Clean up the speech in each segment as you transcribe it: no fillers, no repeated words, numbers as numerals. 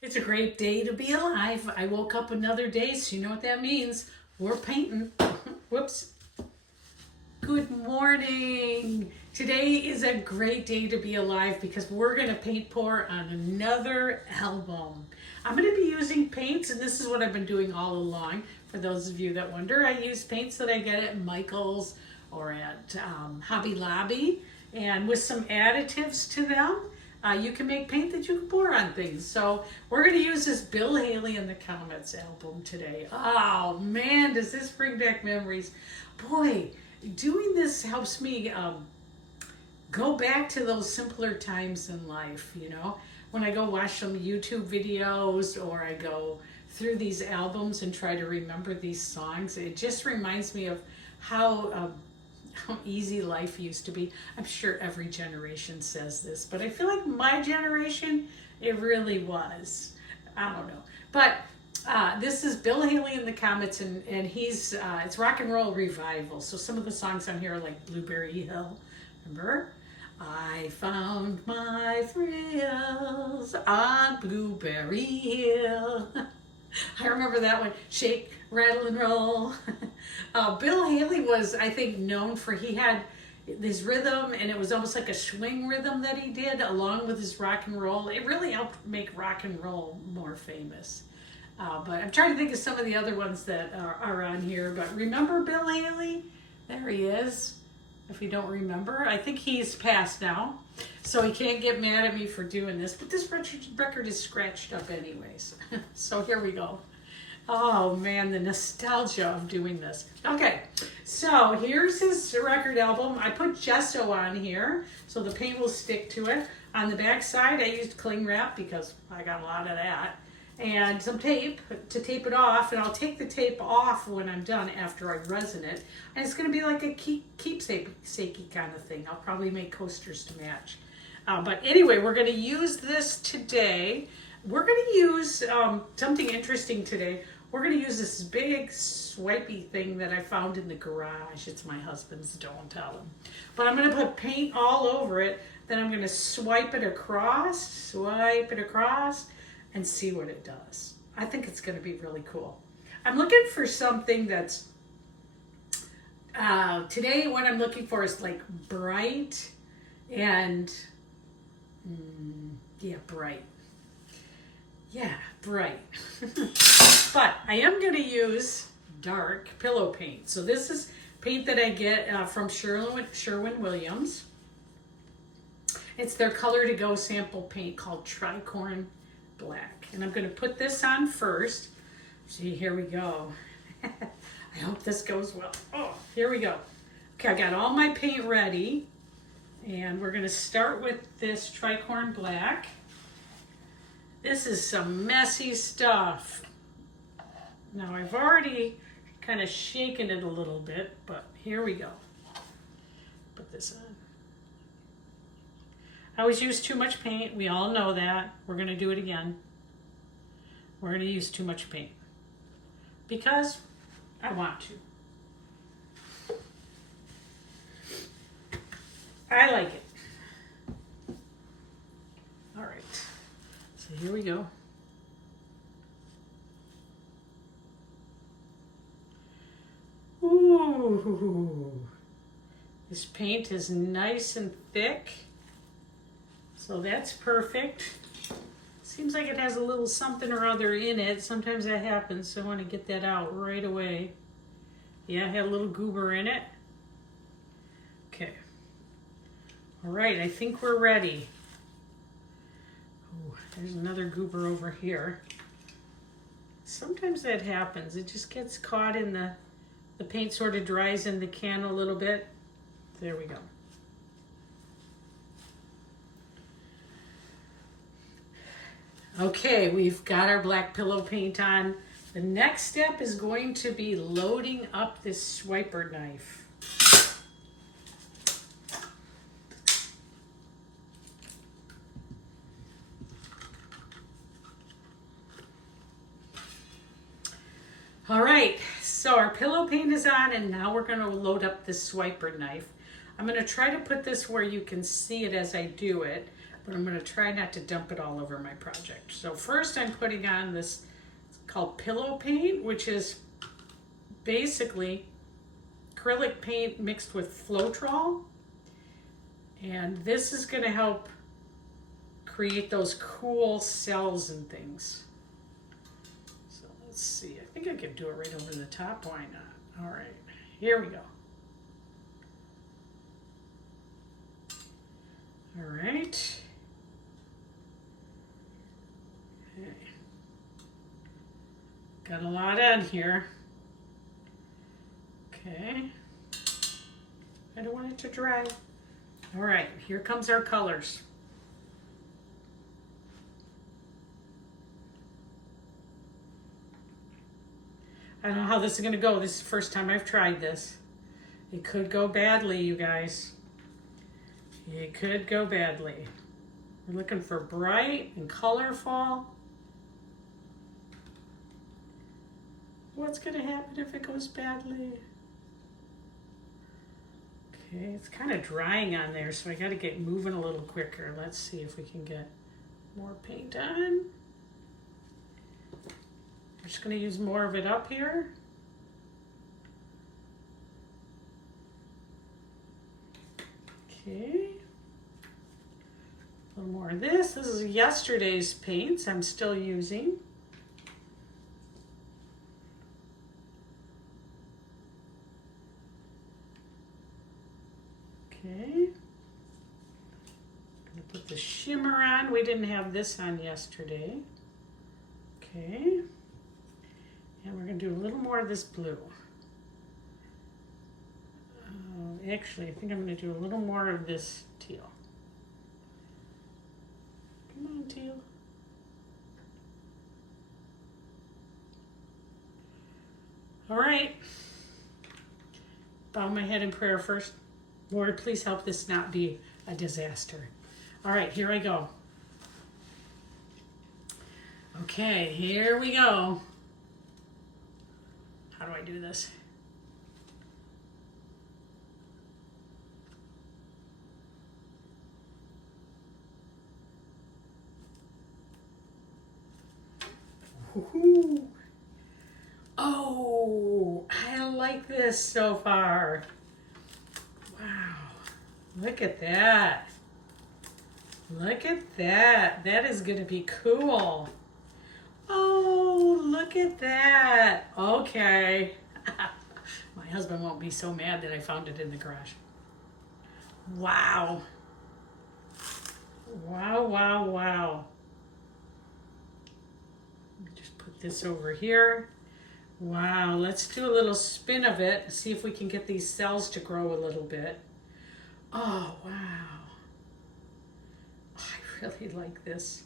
It's a great day to be alive. I woke up another day, so you know what that means. We're painting. Whoops. Good morning. Today is a great day to be alive because we're going to paint pour on another album. I'm going to be using paints, and this is what I've been doing all along. For those of you that wonder, I use paints that I get at Michael's or at Hobby Lobby, and with some additives to them. You can make paint that you can pour on things. So we're going to use this Bill Haley and the Comets album today. Oh man, does this bring back memories. Boy, doing this helps me go back to those simpler times in life, you know. When I go watch some YouTube videos or I go through these albums and try to remember these songs, it just reminds me of how easy life used to be. I'm sure every generation says this, but I feel like my generation, it really was. I don't know. But this is Bill Haley and the Comets, and he's, it's rock and roll revival. So some of the songs on here are like Blueberry Hill. Remember? I found my thrills on Blueberry Hill. I remember that one. Shake, rattle, and roll. Bill Haley was, I think, known for, he had this rhythm, and it was almost like a swing rhythm that he did along with his rock and roll. It really helped make rock and roll more famous. But I'm trying to think of some of the other ones that are on here. But remember Bill Haley? There he is. If you don't remember, I think he's passed now, so he can't get mad at me for doing this, but this record is scratched up anyways. So here we go. Oh man, the nostalgia of doing this. Okay, so here's his record album. I put gesso on here so the paint will stick to it. On the back side, I used cling wrap because I got a lot of that. And some tape to tape it off, and I'll take the tape off when I'm done after I resin it. And it's going to be like a keepsakey kind of thing. I'll probably make coasters to match. But anyway, we're going to use this today. We're going to use something interesting today. We're going to use this big swipey thing that I found in the garage. It's my husband's, don't tell him. But I'm going to put paint all over it. Then I'm going to swipe it across, and see what it does. I think it's going to be really cool. I'm looking for something that's, today what I'm looking for is like bright and, bright. Yeah, bright. But I am going to use dark pillow paint. So this is paint that I get from Sherwin Williams. It's their color to go sample paint called Tricorn Black. And I'm going to put this on first. See, here we go. I hope this goes well. Oh, here we go. Okay, I got all my paint ready. And we're going to start with this Tricorn Black. This is some messy stuff. Now, I've already kind of shaken it a little bit, but here we go. Put this on. I always use too much paint. We all know that. We're going to do it again. We're going to use too much paint because I want to. I like it. All right. So here we go. Ooh. This paint is nice and thick. So that's perfect. Seems like it has a little something or other in it. Sometimes that happens, so I want to get that out right away. Yeah, it had a little goober in it. Okay. All right, I think we're ready. Oh, there's another goober over here. Sometimes that happens. It just gets caught in the paint sort of dries in the can a little bit. There we go. Okay, we've got our black pillow paint on. The next step is going to be loading up this swiper knife. All right, so our pillow paint is on, and now we're going to load up this swiper knife. I'm going to try to put this where you can see it as I do it. but I'm going to try not to dump it all over my project. So first I'm putting on this, it's called pillow paint, which is basically acrylic paint mixed with Floetrol. And this is going to help create those cool cells and things. So let's see, I think I could do it right over the top, why not? All right, here we go. All right. Okay. Got a lot on here. Okay. I don't want it to dry. All right, here comes our colors. I don't know how this is gonna go. This is the first time I've tried this. It could go badly, you guys. It could go badly. We're looking for bright and colorful. What's gonna happen if it goes badly? Okay, it's kind of drying on there, so I gotta get moving a little quicker. Let's see if we can get more paint on. I'm just gonna use more of it up here. Okay. A little more of this. This is yesterday's paints I'm still using. Okay. Gonna put the shimmer on. We didn't have this on yesterday. Okay. And we're going to do a little more of this blue. Actually, I think I'm going to do a little more of this teal. Come on, teal. All right. Bow my head in prayer first. Lord, please help this not be a disaster. All right, here I go. Okay, here we go. How do I do this? Woohoo. Oh, I like this so far. Wow, look at that. Look at that. That is going to be cool. Oh, look at that. Okay. My husband won't be so mad that I found it in the garage. Wow. Wow, wow, wow. Let me just put this over here. Wow, let's do a little spin of it. See if we can get these cells to grow a little bit. Oh, wow. I really like this.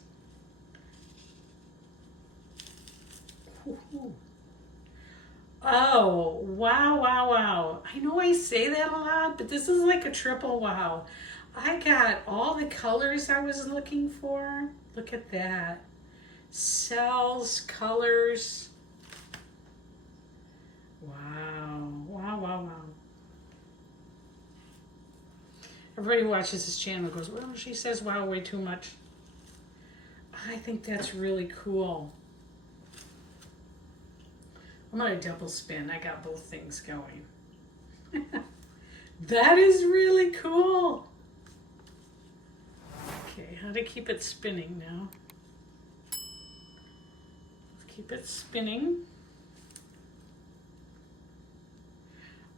Ooh. Oh, wow, wow, wow. I know I say that a lot, but this is like a triple wow. I got all the colors I was looking for. Look at that. Cells, colors. Wow, wow, wow, wow. Everybody who watches this channel goes, well, she says wow way too much. I think that's really cool. I'm going to double spin. I got both things going. That is really cool. Okay, how to keep it spinning now. Let's keep it spinning.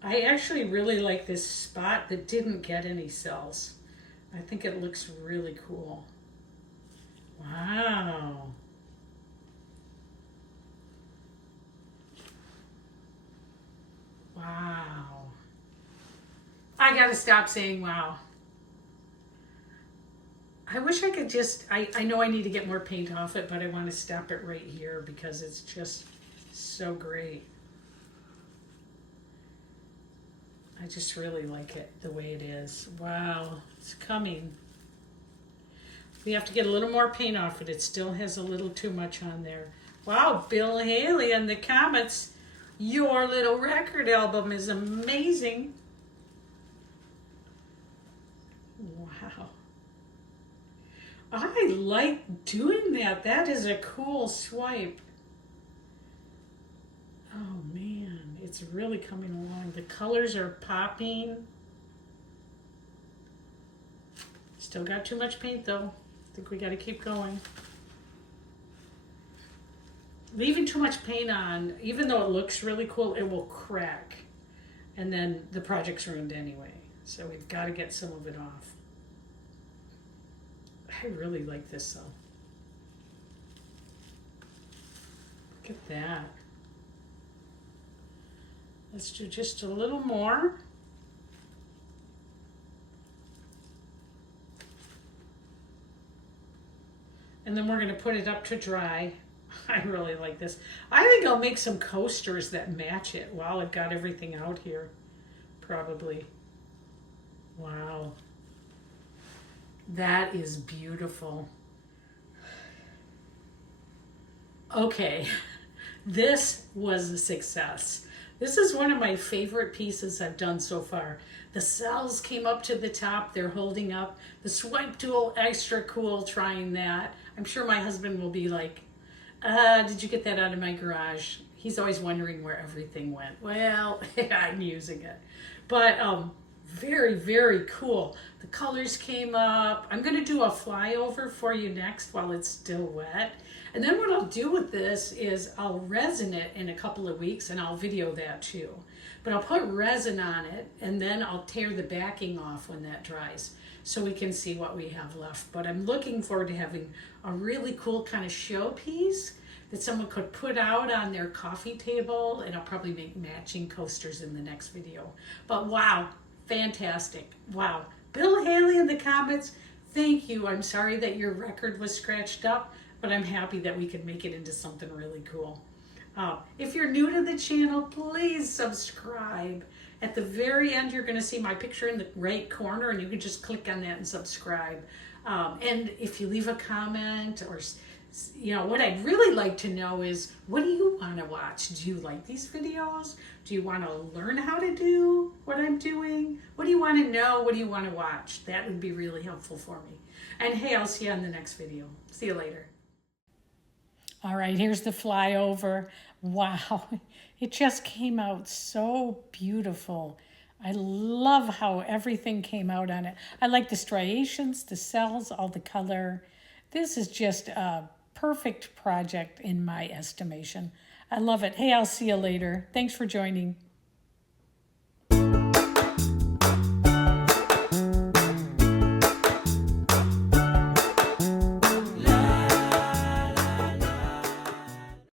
I actually really like this spot that didn't get any cells. I think it looks really cool. Wow. Wow. I gotta stop saying wow. I wish I could just, I know I need to get more paint off it, but I want to stop it right here because it's just so great. I just really like it the way it is. Wow, it's coming. We have to get a little more paint off it. It still has a little too much on there. Wow, Bill Haley and the Comets. Your little record album is amazing. Wow. I like doing that. That is a cool swipe. Oh man, it's really coming along. The colors are popping. Still got too much paint though. I think we got to keep going. Leaving too much paint on, even though it looks really cool, it will crack. And then the project's ruined anyway. So we've got to get some of it off. I really like this though. Look at that. Let's do just a little more. And then we're going to put it up to dry. I really like this. I think I'll make some coasters that match it while I've got everything out here. Probably. Wow. That is beautiful. Okay, this was a success. This is one of my favorite pieces I've done so far. The cells came up to the top, they're holding up. The swipe tool, extra cool trying that. I'm sure my husband will be like, did you get that out of my garage? He's always wondering where everything went. Well, I'm using it. But very, very cool. The colors came up. I'm going to do a flyover for you next while it's still wet. And then what I'll do with this is I'll resin it in a couple of weeks, and I'll video that too. But I'll put resin on it, and then I'll tear the backing off when that dries so we can see what we have left. But I'm looking forward to having a really cool kind of showpiece that someone could put out on their coffee table, and I'll probably make matching coasters in the next video. But wow, fantastic. Wow. Bill Haley and the Comets, thank you. I'm sorry that your record was scratched up, but I'm happy that we could make it into something really cool. If you're new to the channel, please subscribe. At the very end, you're going to see my picture in the right corner, and you can just click on that and subscribe. And if you leave a comment, or what I'd really like to know is, what do you want to watch? Do you like these videos? Do you want to learn how to do what I'm doing? What do you want to know? What do you want to watch? That would be really helpful for me. And hey, I'll see you on the next video. See you later. All right, here's the flyover. Wow, it just came out so beautiful. I love how everything came out on it. I like the striations, the cells, all the color. This is just a perfect project in my estimation. I love it. Hey, I'll see you later. Thanks for joining.